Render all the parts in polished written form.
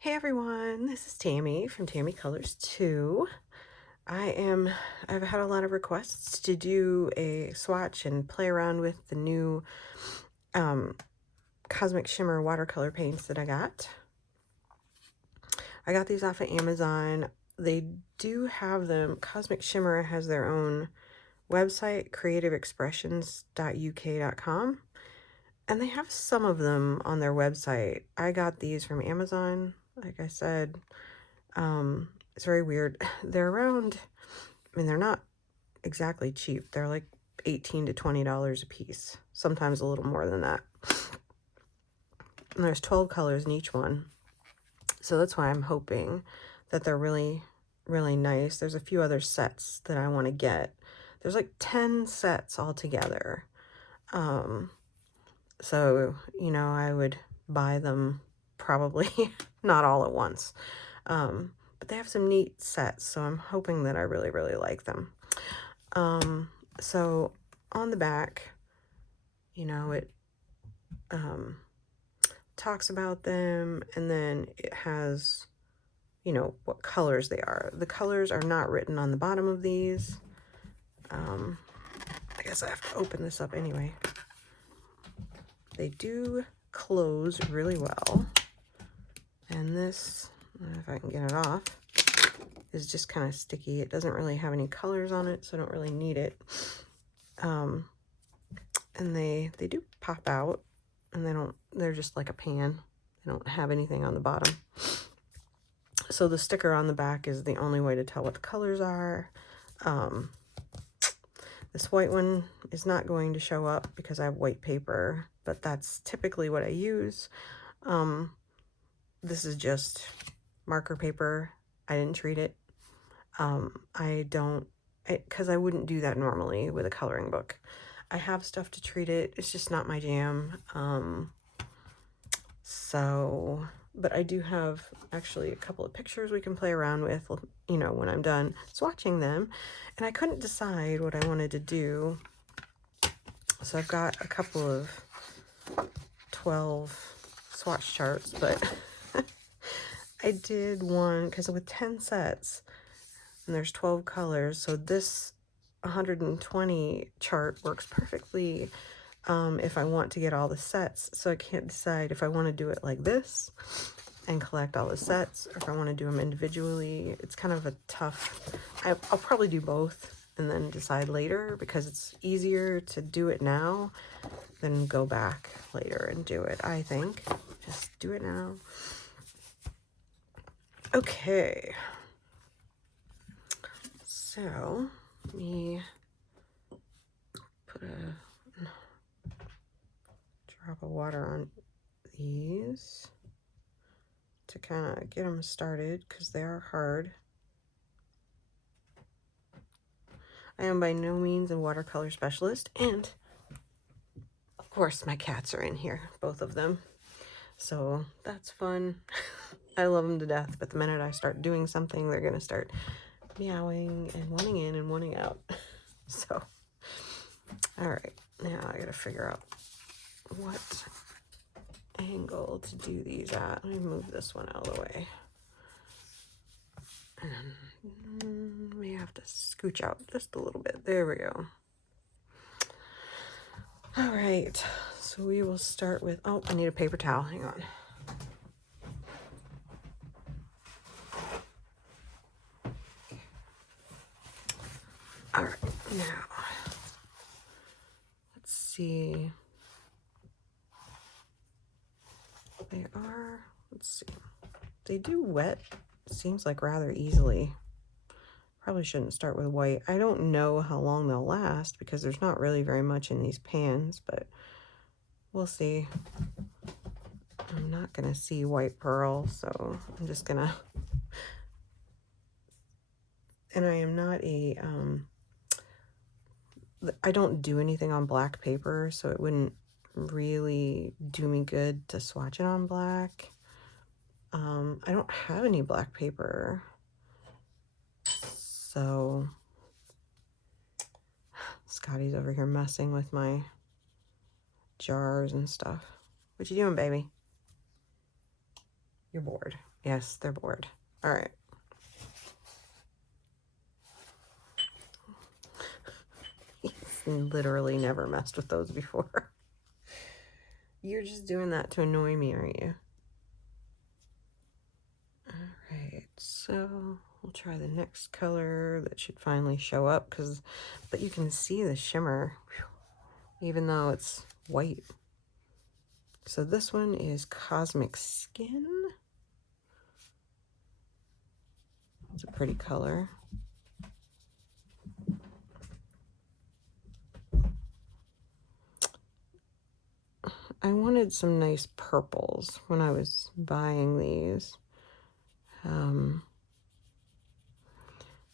Hey everyone, this is Tammy from Tammy Colors 2. I've had a lot of requests to do a swatch and play around with the new Cosmic Shimmer watercolor paints that I got. I got these off of Amazon. They do have them. Cosmic Shimmer has their own website, creativeexpressions.uk.com, and they have some of them on their website. I got these from Amazon, like I said. It's very weird. They're around, I mean, they're not exactly cheap. They're like $18 to $20 a piece, sometimes a little more than that. And there's 12 colors in each one. So that's why I'm hoping that they're really, really nice. There's a few other sets that I want to get. There's like 10 sets altogether. So, you know, I would buy them probably not all at once. But they have some neat sets, so I'm hoping that I really, really like them. So on the back, you know, it talks about them, and then it has, you know, what colors they are. The colors are not written on the bottom of these. I guess I have to open this up anyway. They do close really well. And this, if I can get it off, is just kind of sticky. It doesn't really have any colors on it, so I don't really need it. And they do pop out, and they're just like a pan. They don't have anything on the bottom. So the sticker on the back is the only way to tell what the colors are. This white one is not going to show up because I have white paper, but that's typically what I use. This is just marker paper. I didn't treat it. Because I wouldn't do that normally with a coloring book. I have stuff to treat it. It's just not my jam. But I do have actually a couple of pictures we can play around with, you know, when I'm done swatching them. And I couldn't decide what I wanted to do. So I've got a couple of 12 swatch charts, but I did one, because with 10 sets, and there's 12 colors, so this 120 chart works perfectly if I want to get all the sets. So I can't decide if I want to do it like this and collect all the sets, or if I want to do them individually. It's kind of a tough, I'll probably do both and then decide later, because it's easier to do it now than go back later and do it, I think. Just do it now. Okay. So, let me put a drop of water on these to kind of get them started, because they are hard. I am by no means a watercolor specialist, and of course my cats are in here, both of them. So that's fun. I love them to death, but the minute I start doing something, they're gonna start meowing and wanting in and wanting out. So, all right, now I gotta figure out what angle to do these at. Let me move this one out of the way. And we have to scooch out just a little bit. There we go. All right, so we will start with, oh, I need a paper towel. Hang on. All right, now, let's see. They are, let's see. They do wet, seems like rather easily. Probably shouldn't start with white. I don't know how long they'll last, because there's not really very much in these pans, but we'll see. I'm not gonna see white pearl, so I'm just gonna, and I am not a, I don't do anything on black paper, so it wouldn't really do me good to swatch it on black. I don't have any black paper, so Scotty's over here messing with my jars and stuff. What you doing, baby? You're bored. Yes, they're bored. All right. He's literally never messed with those before. You're just doing that to annoy me, aren't you? All right, so we'll try the next color that should finally show up, but you can see the shimmer, even though it's white. So this one is Cosmic Skin. It's a pretty color. I wanted some nice purples when I was buying these.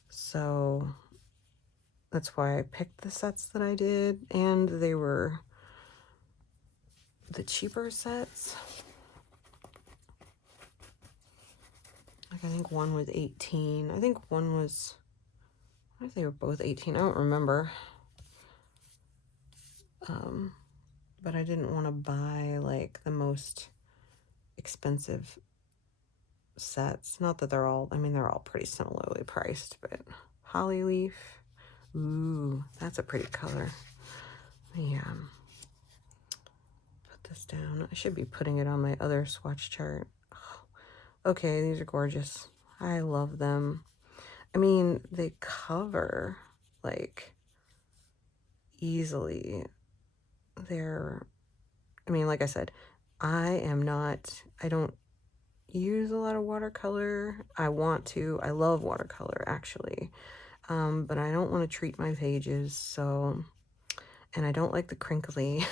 So that's why I picked the sets that I did, and they were the cheaper sets. Like I think one was 18. I think one was, I think they were both 18. I don't remember. But I didn't want to buy like the most expensive sets. Not that they're all, I mean, they're all pretty similarly priced, but Holly Leaf. Ooh, that's a pretty color. Yeah. Put this down. I should be putting it on my other swatch chart. Oh, okay, these are gorgeous. I love them. I mean, they cover like easily. I mean, like I said, I don't use a lot of watercolor. I want to. I love watercolor, actually. But I don't want to treat my pages, so, and I don't like the crinkly.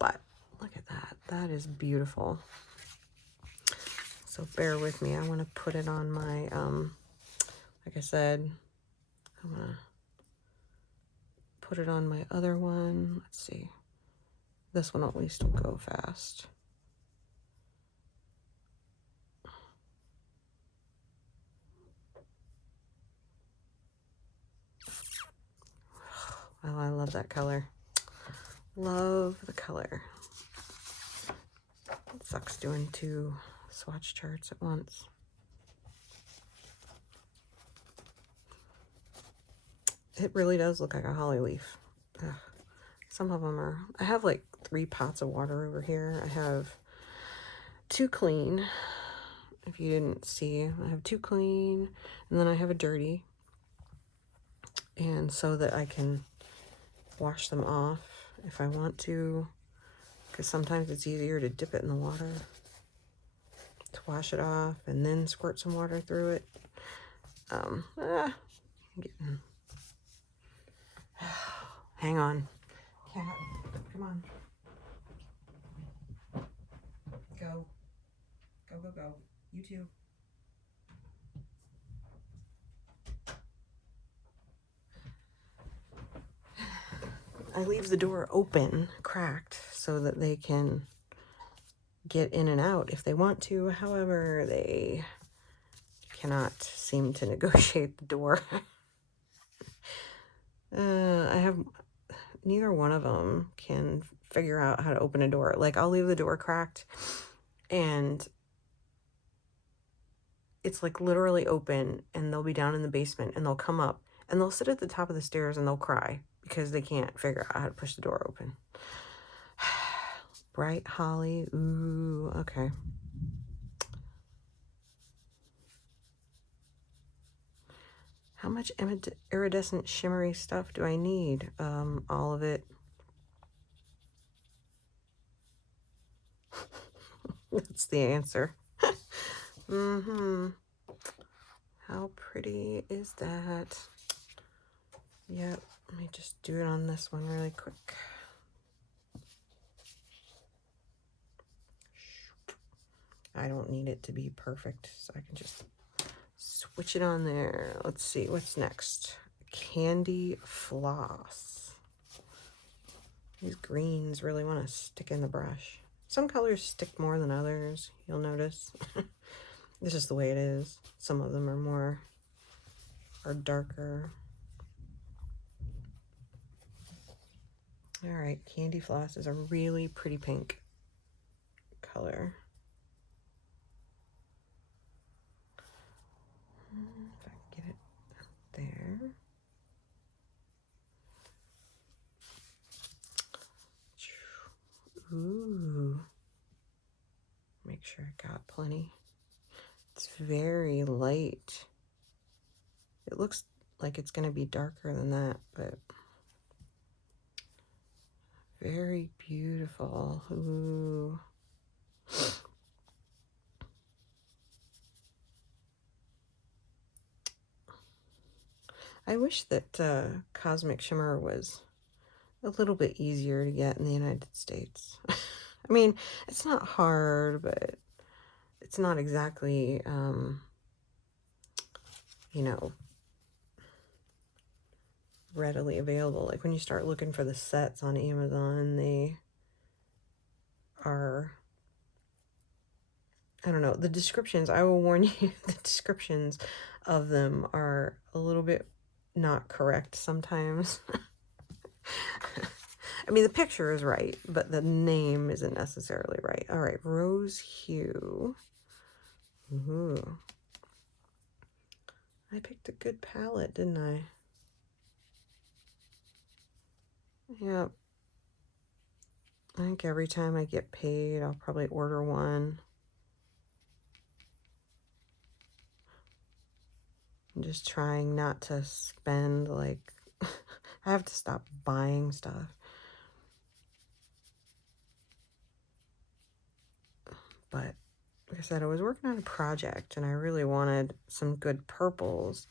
But look at that. That is beautiful. So bear with me. I want to put it on my, like I said, I'm going to put it on my other one. Let's see. This one at least will go fast. Oh, I love that color. Love the color. It sucks doing 2 swatch charts at once. It really does look like a holly leaf. Ugh. Some of them are, I have like 3 pots of water over here. I have 2 clean. If you didn't see, I have 2 clean, and then I have a dirty. And so that I can wash them off if I want to, because sometimes it's easier to dip it in the water to wash it off and then squirt some water through it. Hang on. Cat, come on. Go. Go, go, go. You too. I leave the door open, cracked, so that they can get in and out if they want to. However, they cannot seem to negotiate the door. Neither one of them can figure out how to open a door. Like, I'll leave the door cracked and it's like literally open, and they'll be down in the basement and they'll come up and they'll sit at the top of the stairs and they'll cry because they can't figure out how to push the door open. Bright holly. Ooh, okay. How much iridescent shimmery stuff do I need? All of it. That's the answer. How pretty is that? Yep, let me just do it on this one really quick. I don't need it to be perfect, so I can just switch it on there. Let's see, what's next? Candy floss. These greens really want to stick in the brush. Some colors stick more than others, you'll notice. It's just the way it is. Some of them are darker. All right, Candy Floss is a really pretty pink color. there. Ooh. Make sure I got plenty. It's very light. It looks like it's going to be darker than that, but very beautiful. Ooh. I wish that Cosmic Shimmer was a little bit easier to get in the United States. I mean, it's not hard, but it's not exactly, you know, readily available. Like when you start looking for the sets on Amazon, they are, I don't know, the descriptions, I will warn you, the descriptions of them are a little bit not correct sometimes. I mean, the picture is right, but the name isn't necessarily right. All right, Rose Hue. Ooh. I picked a good palette, didn't I? Yep. I think every time I get paid, I'll probably order one. I'm just trying not to spend, like, I have to stop buying stuff. But like I said, I was working on a project and I really wanted some good purples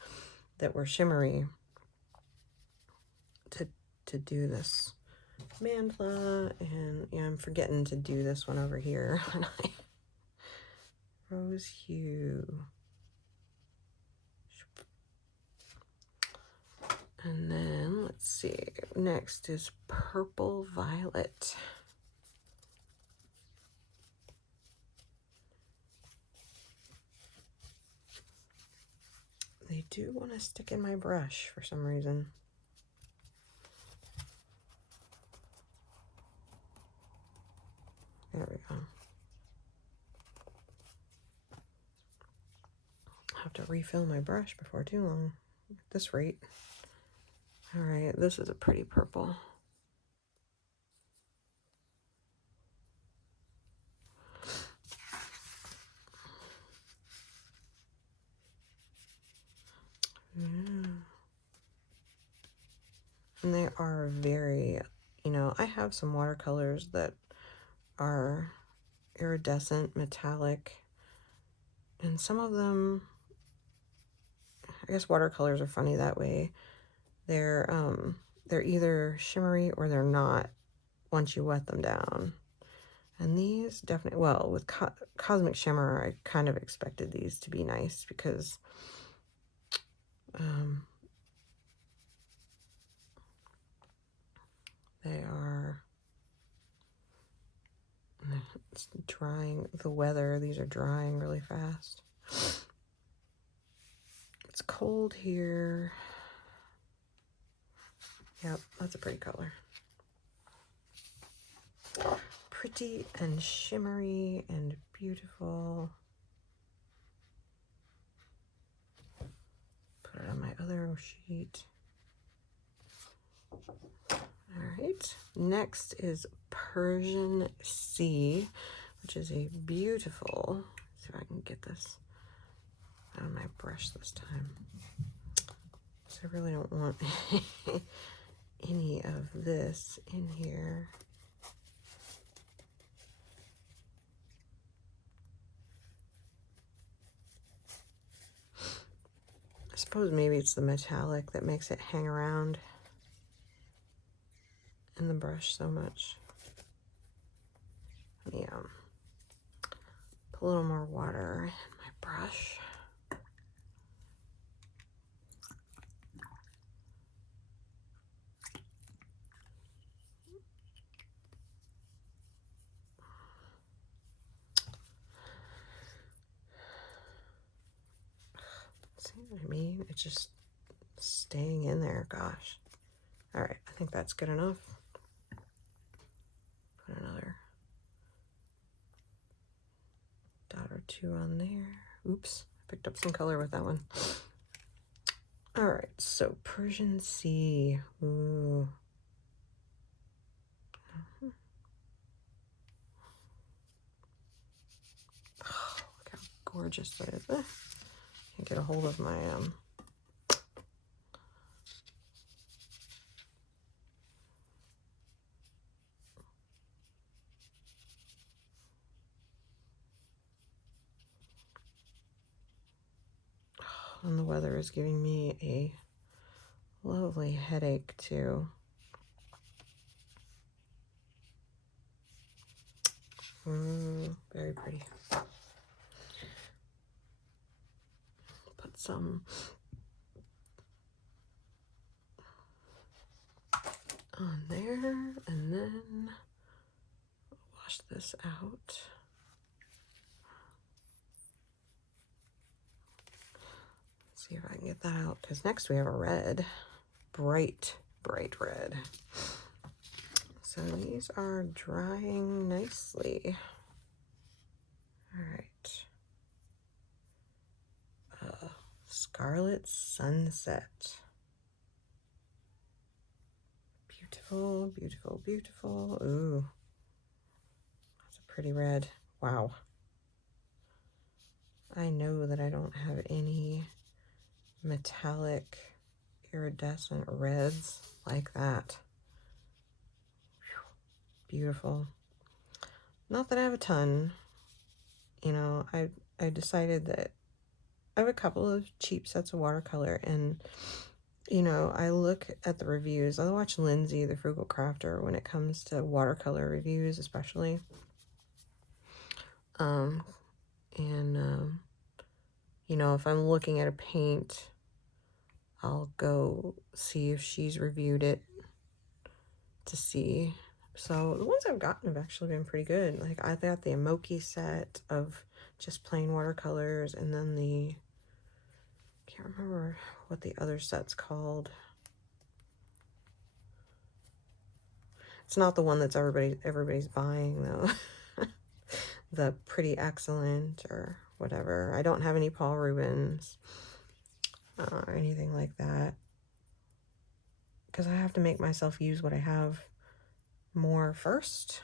that were shimmery to do this mandala, and yeah, I'm forgetting to do this one over here. Rose Hue. And then let's see, next is Purple Violet. They do want to stick in my brush for some reason. There we go. I'll have to refill my brush before too long at this rate. All right, this is a pretty purple. Yeah. And they are very, you know, I have some watercolors that are iridescent, metallic, and some of them, I guess watercolors are funny that way. They're either shimmery or they're not once you wet them down. And these definitely, well, with Cosmic Shimmer, I kind of expected these to be nice because they are, it's drying, the weather, these are drying really fast. It's cold here. Yep, that's a pretty color. Pretty and shimmery and beautiful. Put it on my other sheet. All right, next is Persian Sea, which is a beautiful, let's see if I can get this out of my brush this time. So I really don't want any of this in here. I suppose maybe it's the metallic that makes it hang around in the brush so much. Yeah. Put a little more water in my brush. See what I mean? It's just staying in there, gosh. All right, I think that's good enough. Put another dot or two on there. Oops, I picked up some color with that one. All right, so Persian Sea. Ooh. Oh, look how gorgeous that is. Can't get a hold of my and the weather is giving me a lovely headache too. Very pretty. Put some on there and then wash this out. See if I can get that out, because next we have a red, bright red. So these are drying nicely. All right. Scarlet Sunset. Beautiful, beautiful, beautiful. Ooh, that's a pretty red. Wow. I know that I don't have any metallic iridescent reds like that. Beautiful. Not that I have a ton. You know, I decided that I have a couple of cheap sets of watercolor, and you know, I look at the reviews. I watch Lindsay, the Frugal Crafter, when it comes to watercolor reviews, especially. You know, if I'm looking at a paint, I'll go see if she's reviewed it to see. So the ones I've gotten have actually been pretty good. Like, I got the Emoki set of just plain watercolors, and then the, can't remember what the other set's called. It's not the one that's everybody's buying though. The Pretty Excellent or whatever. I don't have any Paul Rubens or anything like that, because I have to make myself use what I have more first.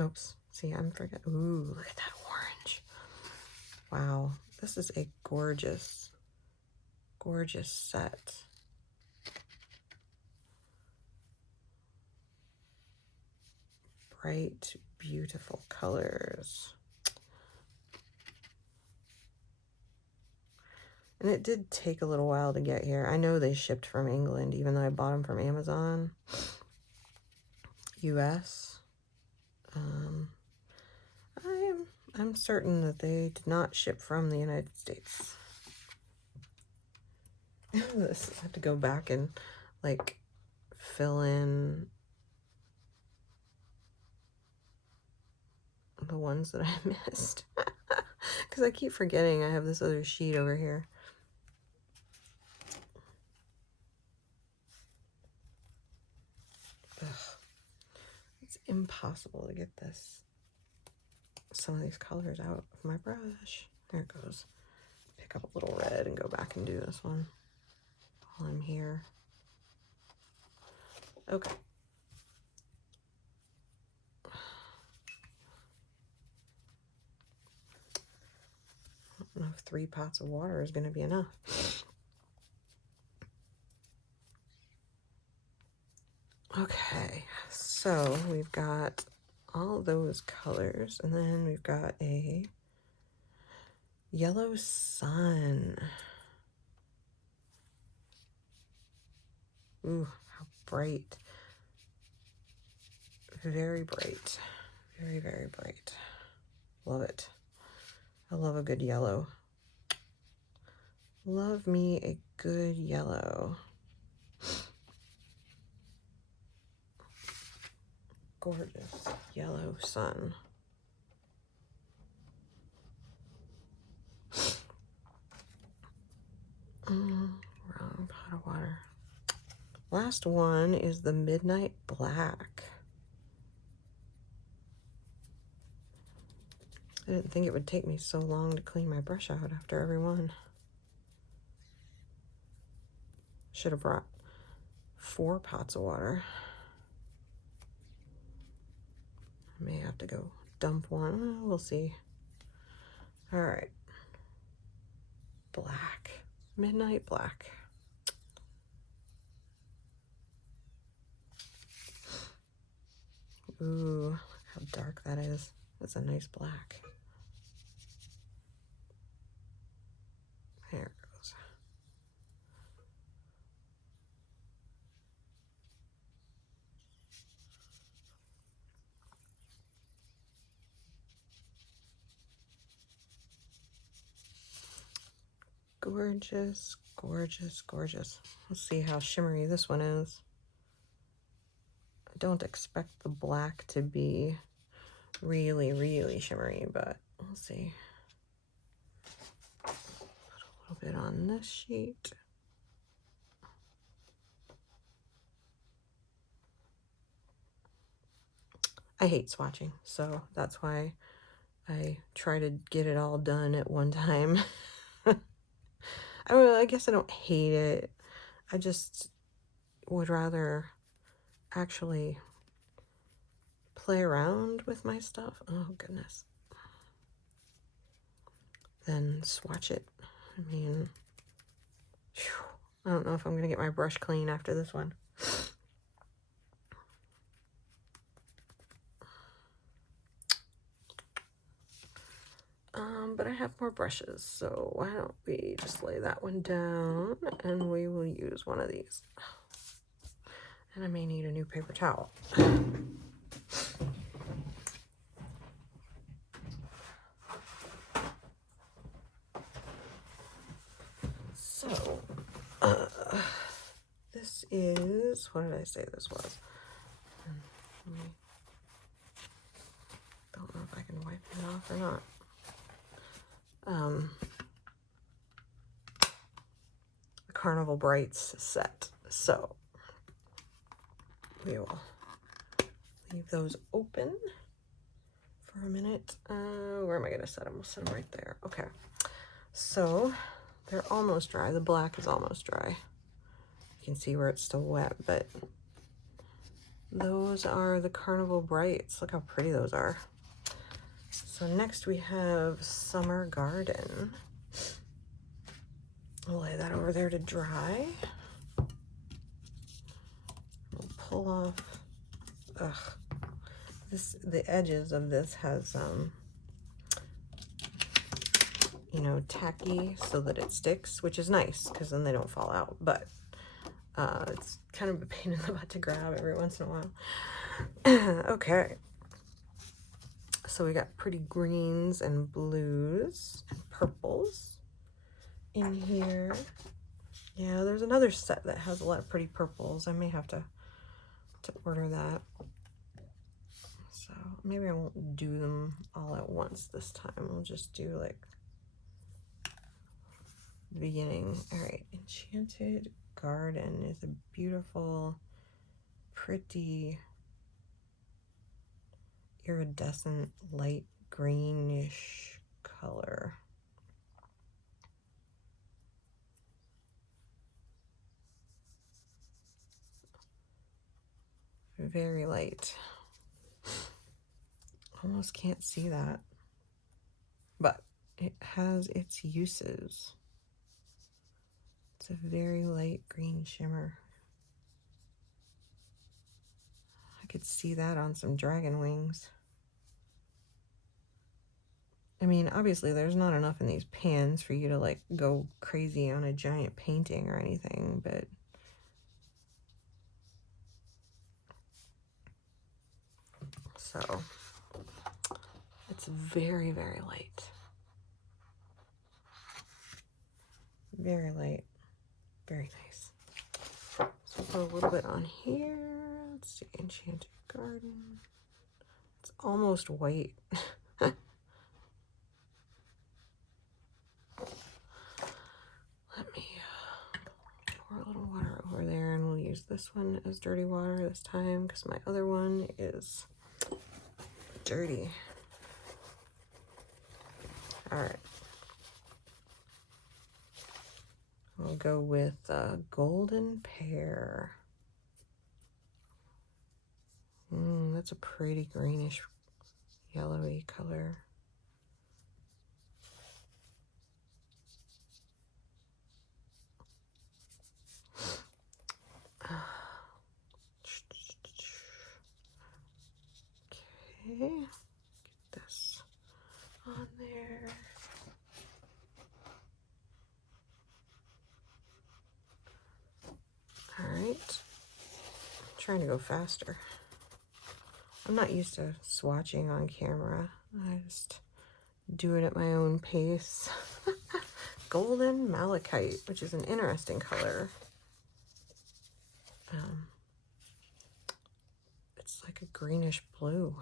Oops. See, I'm forgetting. Ooh, look at that orange. Wow. This is a gorgeous, gorgeous set. Bright, beautiful colors. And it did take a little while to get here. I know they shipped from England, even though I bought them from Amazon. US. I'm certain that they did not ship from the United States. This, I have to go back and like fill in the ones that I missed, because I keep forgetting I have this other sheet over here. Ugh. It's impossible to get some of these colors out of my brush. There it goes. Pick up a little red and go back and do this one while I'm here. Okay. I don't know if 3 pots of water is going to be enough. Okay, so we've got all those colors, and then we've got a yellow sun. Ooh, how bright. Very bright. Very, very bright. Love it. I love a good yellow. Love me a good yellow. Gorgeous yellow sun. Wrong pot of water. Last one is the Midnight Black. I didn't think it would take me so long to clean my brush out after every one. Should have brought 4 pots of water. I may have to go dump one. We'll see. All right. Black. Midnight black. Ooh, look how dark that is. That's a nice black. There it goes. Gorgeous, gorgeous, gorgeous. Let's see how shimmery this one is. I don't expect the black to be really, really shimmery, but we'll see. Put a little bit on this sheet. I hate swatching, so that's why I try to get it all done at one time. I guess I don't hate it. I just would rather actually play around with my stuff. Oh, goodness. Then swatch it. I mean, whew, I don't know if I'm going to get my brush clean after this one. But I have more brushes, so why don't we just lay that one down and we will use one of these. And I may need a new paper towel. So, this is, what did I say this was? Don't know if I can wipe it off or not. The Carnival Brights set. So, we will leave those open for a minute. Where am I going to set them? We'll set them right there. Okay. So, they're almost dry. The black is almost dry. You can see where it's still wet, but those are the Carnival Brights. Look how pretty those are. So next we have Summer Garden. We'll lay that over there to dry. We'll pull off, the edges of this has, you know, tacky so that it sticks, which is nice because then they don't fall out, but it's kind of a pain in the butt to grab every once in a while. Okay. So we got pretty greens and blues and purples in here. Yeah, there's another set that has a lot of pretty purples. I may have to order that. So maybe I won't do them all at once this time. We'll just do like the beginning. All right, Enchanted Garden is a beautiful, pretty iridescent light greenish color. Very light. Almost can't see that, but it has its uses. It's a very light green shimmer. I could see that on some dragon wings. I mean, obviously there's not enough in these pans for you to like go crazy on a giant painting or anything, but so it's very, very light. Very light. Very nice. So put a little bit on here. Let's see, Enchanted Garden. It's almost white. Let me pour a little water over there, and we'll use this one as dirty water this time because my other one is dirty. All right. I'll go with Golden Pear. That's a pretty greenish yellowy color. Okay, get this on there. All right, trying to go faster. I'm not used to swatching on camera. I just do it at my own pace. Golden Malachite, which is an interesting color. It's like a greenish blue.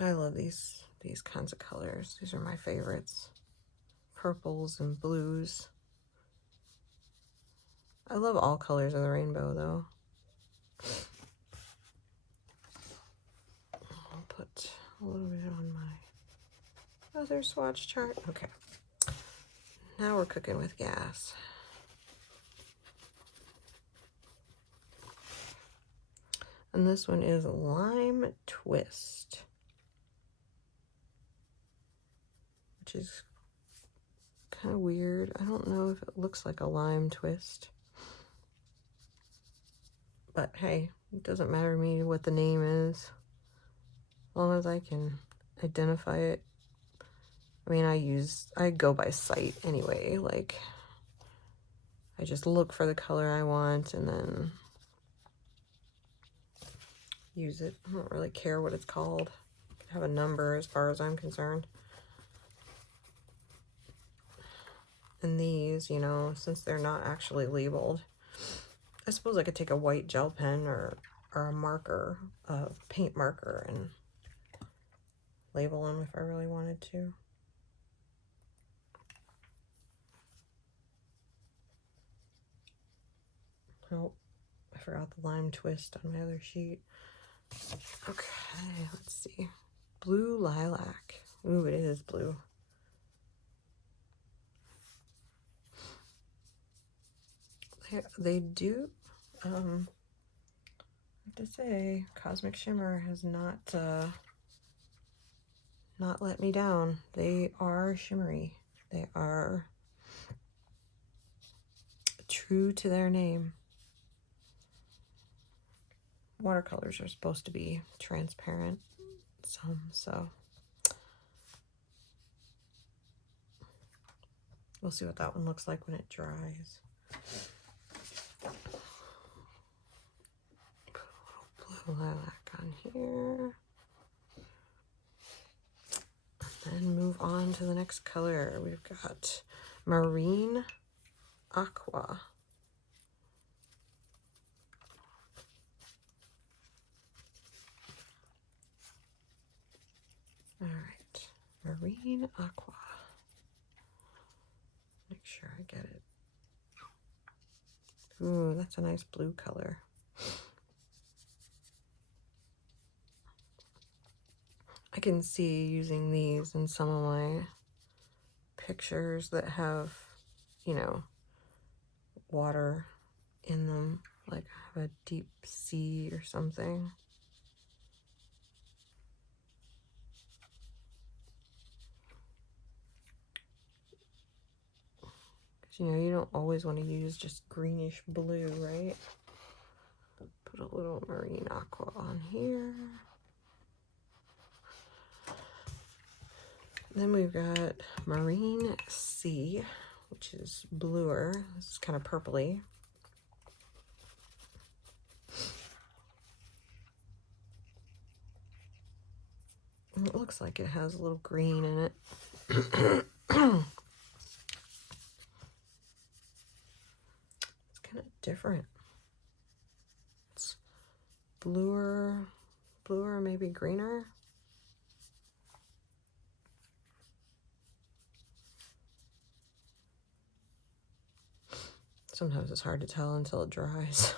I love these kinds of colors. These are my favorites. Purples and blues. I love all colors of the rainbow though. I'll put a little bit on my other swatch chart. Okay. Now we're cooking with gas. And this one is Lime Twist, which is kind of weird. I don't know if it looks like a lime twist, but hey, it doesn't matter to me what the name is, as long as I can identify it. I mean, I go by sight anyway, like I just look for the color I want and then use it. I don't really care what it's called. It can have a number as far as I'm concerned. And these, you know, since they're not actually labeled, I suppose I could take a white gel pen or a marker, a paint marker, and label them if I really wanted to. Oh, I forgot the lime twist on my other sheet. Okay, let's see. Blue Lilac. Ooh, it is blue. They do, I have to say, Cosmic Shimmer has not let me down. They are shimmery. They are true to their name. Watercolors are supposed to be transparent, so we'll see what that one looks like when it dries. Put a little blue lilac on here. And then move on to the next color. We've got Marine Aqua. All right, Marine Aqua. Make sure I get it. Ooh, that's a nice blue color. I can see using these in some of my pictures that have, you know, water in them, like I have a deep sea or something. Because, you know, you don't always want to use just greenish blue, right? Put a little Marine Aqua on here. Then we've got Marine Sea, which is bluer. This is kind of purpley. And it looks like it has a little green in it. It's kind of different. It's bluer, maybe greener. Sometimes it's hard to tell until it dries.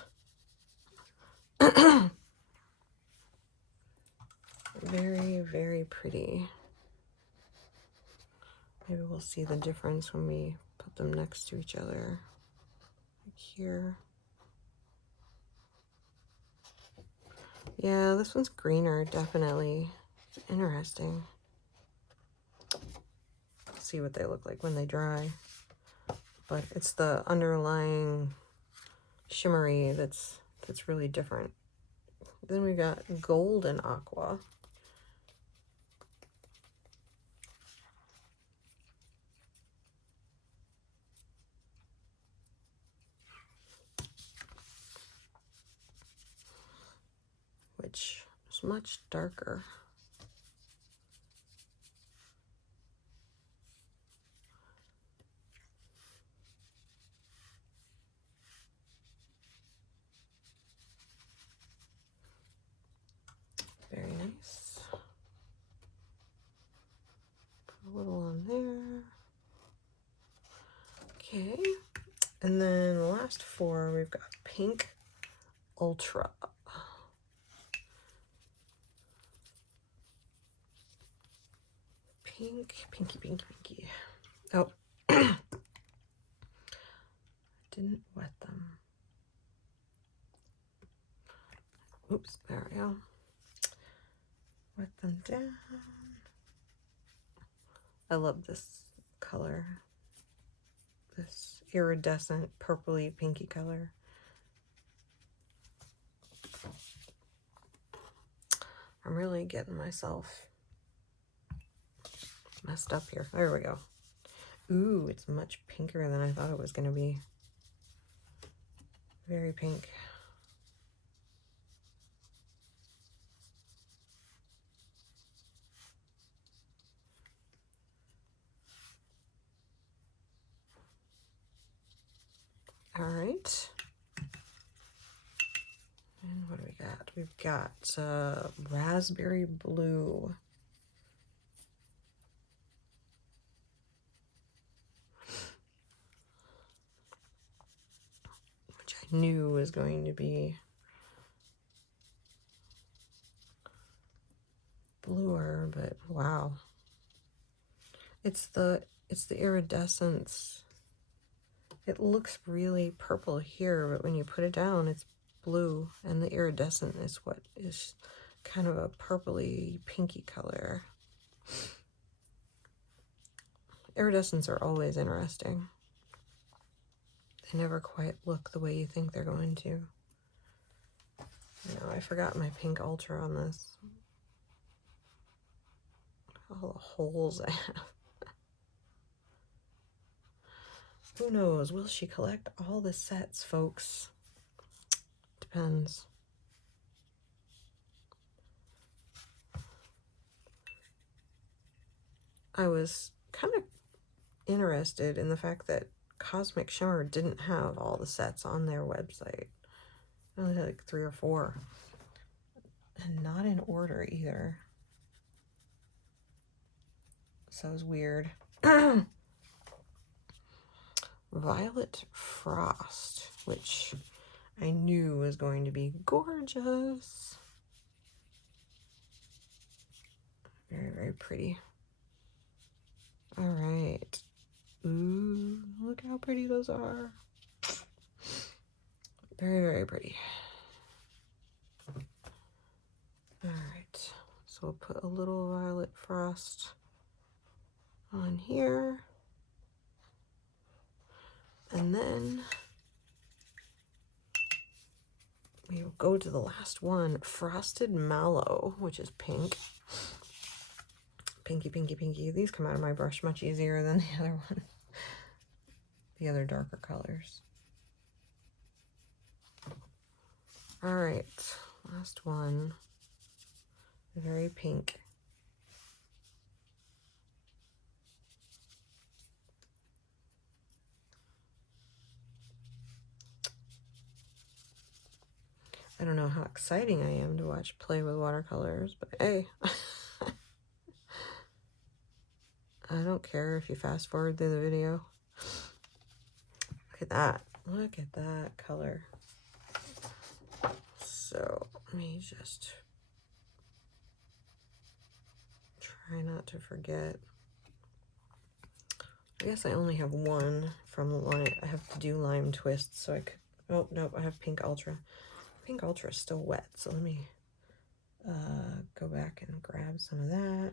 Very, very pretty. Maybe we'll see the difference when we put them next to each other. Like here. Yeah, this one's greener, definitely. It's interesting. See what they look like when they dry. But it's the underlying shimmery that's really different. Then we got gold and aqua. Which is much darker. Very nice. Put a little on there. Okay. And then the last four, we've got pink ultra. Pink, pinky, pinky, pinky. Oh, didn't wet them. Oops, there we go. Wet them down. I love this color. This iridescent purpley pinky color. I'm really getting myself messed up here. There we go. Ooh, it's much pinker than I thought it was going to be. Very pink. All right. And what do we got? We've got raspberry blue. Which I knew was going to be bluer, but wow. It's the iridescence. It looks really purple here, but when you put it down, it's blue, and the iridescent is what is kind of a purpley pinky color. Iridescents are always interesting. They never quite look the way you think they're going to. No, I forgot my pink ultra on this. All the holes I have. Who knows? Will she collect all the sets, folks? Depends. I was kind of interested in the fact that Cosmic Shimmer didn't have all the sets on their website. I only had like 3 or 4. And not in order either. So it was weird. Violet Frost, which I knew was going to be gorgeous. Very, very pretty. All right. Ooh, look how pretty those are. Very, very pretty. All right. So we'll put a little Violet Frost on here. And then we will go to the last one, Frosted Mallow, which is pink. Pinky, pinky, pinky. These come out of my brush much easier than the other one. The other darker colors. All right, last one. Very pink. I don't know how exciting I am to watch play with watercolors, but hey. I don't care if you fast forward through the video. Look at that. Look at that color. So let me just try not to forget. I guess I only have one from Lime. I have to do Lime Twist, so I could, oh, nope, I have Pink Ultra. Pink Ultra is still wet, so let me go back and grab some of that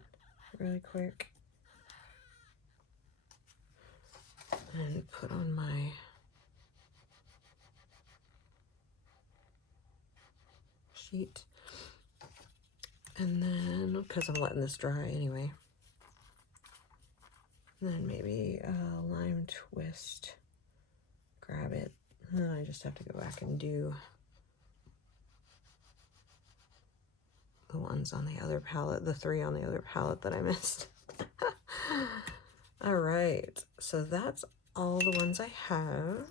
really quick. And put on my sheet. And then, because I'm letting this dry anyway. And then maybe Lime Twist. Grab it. I just have to go back and do the ones on the other palette, the 3 on the other palette that I missed. All right, so that's all the ones I have.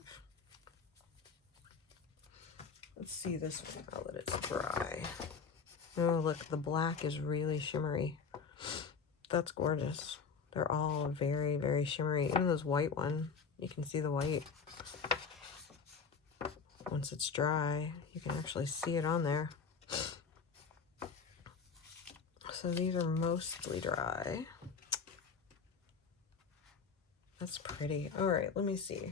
Let's see this one now that it's dry. Oh, look, the black is really shimmery. That's gorgeous. They're all very, very shimmery. Even this white one, you can see the white. Once it's dry, you can actually see it on there. So these are mostly dry. That's pretty. All right, let me see.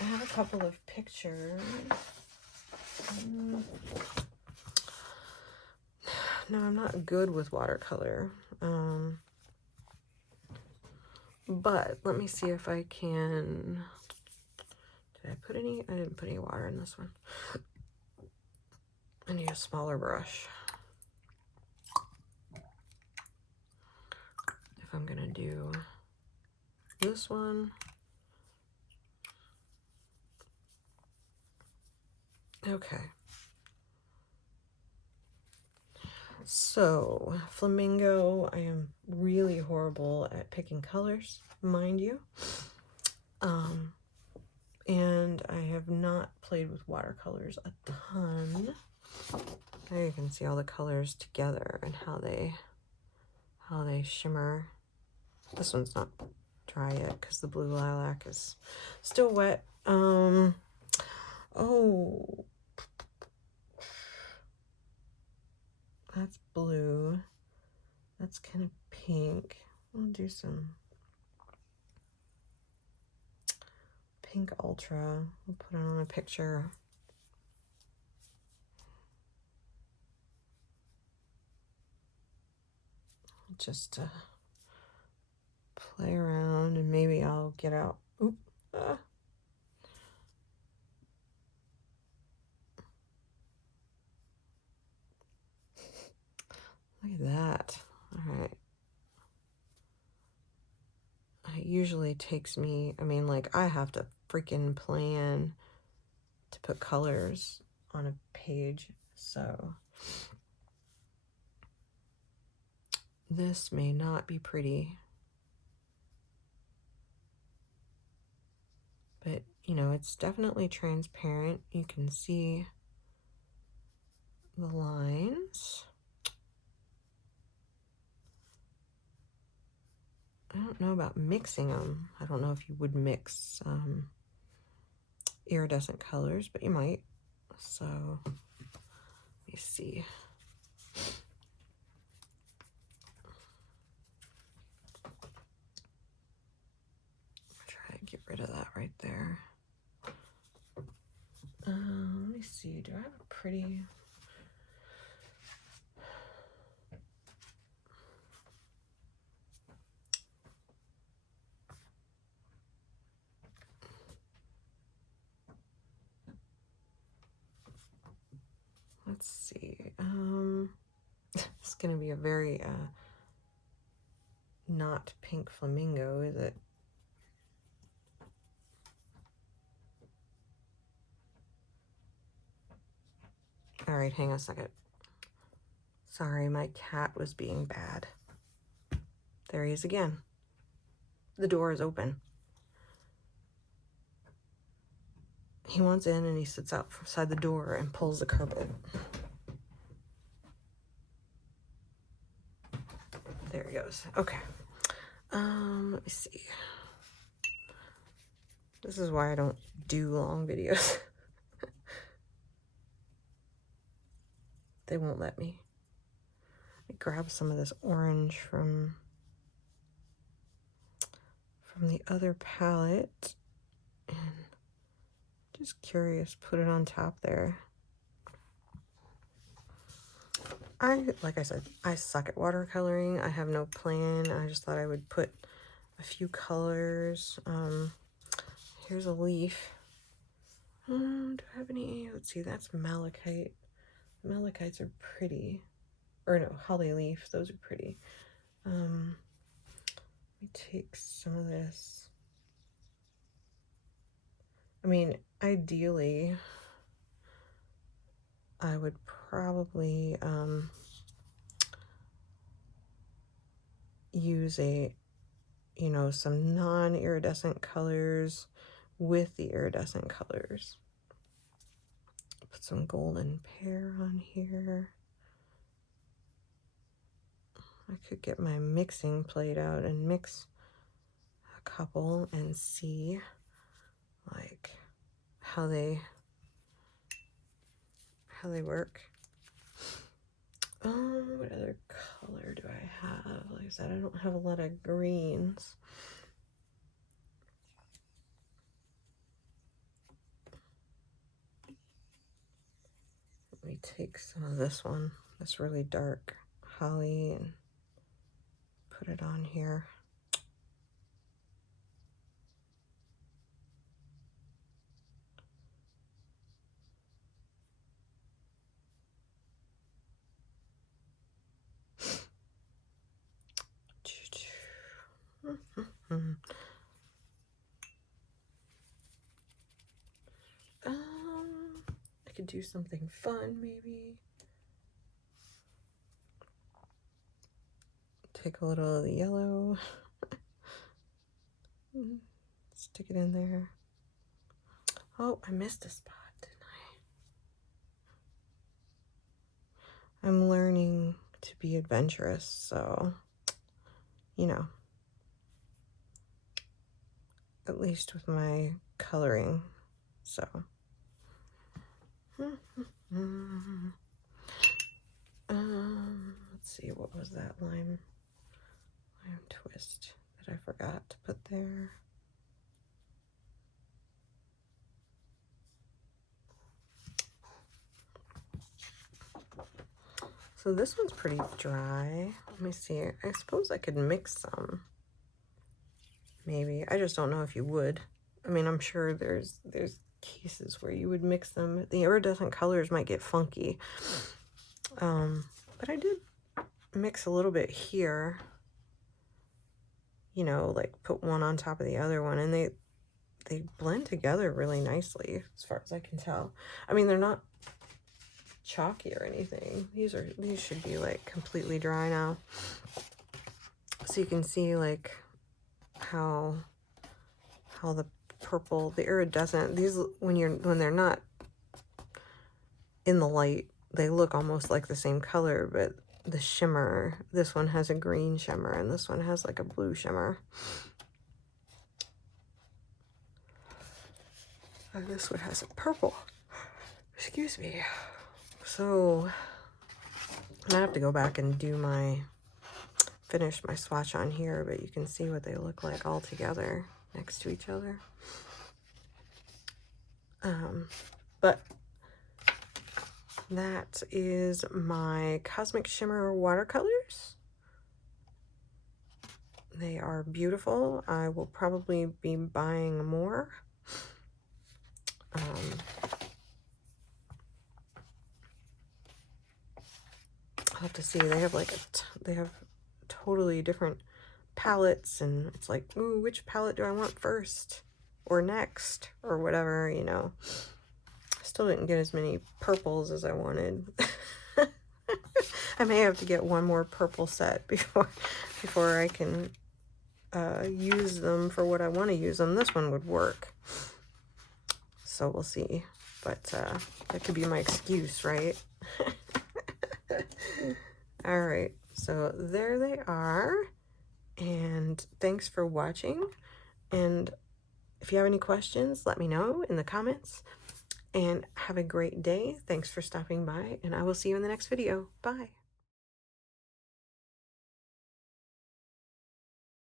I have a couple of pictures. No, I'm not good with watercolor. But let me see if I can. Did I put any? I didn't put any water in this one. I need a smaller brush. If I'm gonna do this one. Okay. So, Flamingo, I am really horrible at picking colors, mind you. And I have not played with watercolors a ton. There you can see all the colors together and how they shimmer. This one's not dry yet because the blue lilac is still wet. Oh, that's blue. That's kind of pink. We'll do some Pink Ultra. We'll put it on a picture. Just play around and maybe I'll get out. Oop. Look at that. All right. It usually takes me, I mean, like, I have to freaking plan to put colors on a page, so this may not be pretty, but you know, it's definitely transparent. You can see the lines. I don't know about mixing them. I don't know if you would mix iridescent colors, but you might. So let me see. Try to get rid of that right there. Let me see. Do I have a pretty? Let's see. It's gonna be a very not pink flamingo, is it? All right, hang on a second. Sorry, my cat was being bad. There he is again. The door is open. He wants in and he sits outside the door and pulls the carpet. There he goes. Okay. Let me see. This is why I don't do long videos. They won't let me. I grab some of this orange from from the other palette, and just curious, put it on top there. Like I said, I suck at watercoloring. I have no plan. I just thought I would put a few colors. Here's a leaf. Do I have any? Let's see, that's malachite. Malachites are pretty. Or no, holly leaf. Those are pretty. Let me take some of this. I mean, ideally, I would probably use some non-iridescent colors with the iridescent colors. Put some golden pear on here. I could get my mixing plate out and mix a couple and see like how they work. What other color do I have? Like I said, I don't have a lot of greens. Let me take some of this one, this really dark holly, and put it on here. I could do something fun, maybe. Take a little of the yellow, stick it in there. Oh, I missed a spot, didn't I? I'm learning to be adventurous, so, you know, at least with my coloring, so. Let's see, what was that lime twist that I forgot to put there? So this one's pretty dry. Let me see. I suppose I could mix some. Maybe. I just don't know if you would. I mean, I'm sure there's cases where you would mix them. The iridescent colors might get funky. But I did mix a little bit here. You know, like put one on top of the other one, and they blend together really nicely as far as I can tell. I mean, they're not chalky or anything. These should be like completely dry now. So you can see like how the purple, the iridescent, these when they're not in the light, they look almost like the same color, but the shimmer, this one has a green shimmer and this one has like a blue shimmer. And this one has a purple. Excuse me. So I have to go back and finish my swatch on here, but you can see what they look like all together next to each other. But that is my Cosmic Shimmer watercolors. They are beautiful. I will probably be buying more. I'll have to see. They have like they have totally different palettes, and it's like, ooh, which palette do I want first or next or whatever, you know. Still didn't get as many purples as I wanted. I may have to get one more purple set before I can use them for what I want to use them. This one would work, so we'll see. But that could be my excuse, right? All right, so there they are, and thanks for watching. And if you have any questions, let me know in the comments. And have a great day. Thanks for stopping by, and I will see you in the next video. Bye.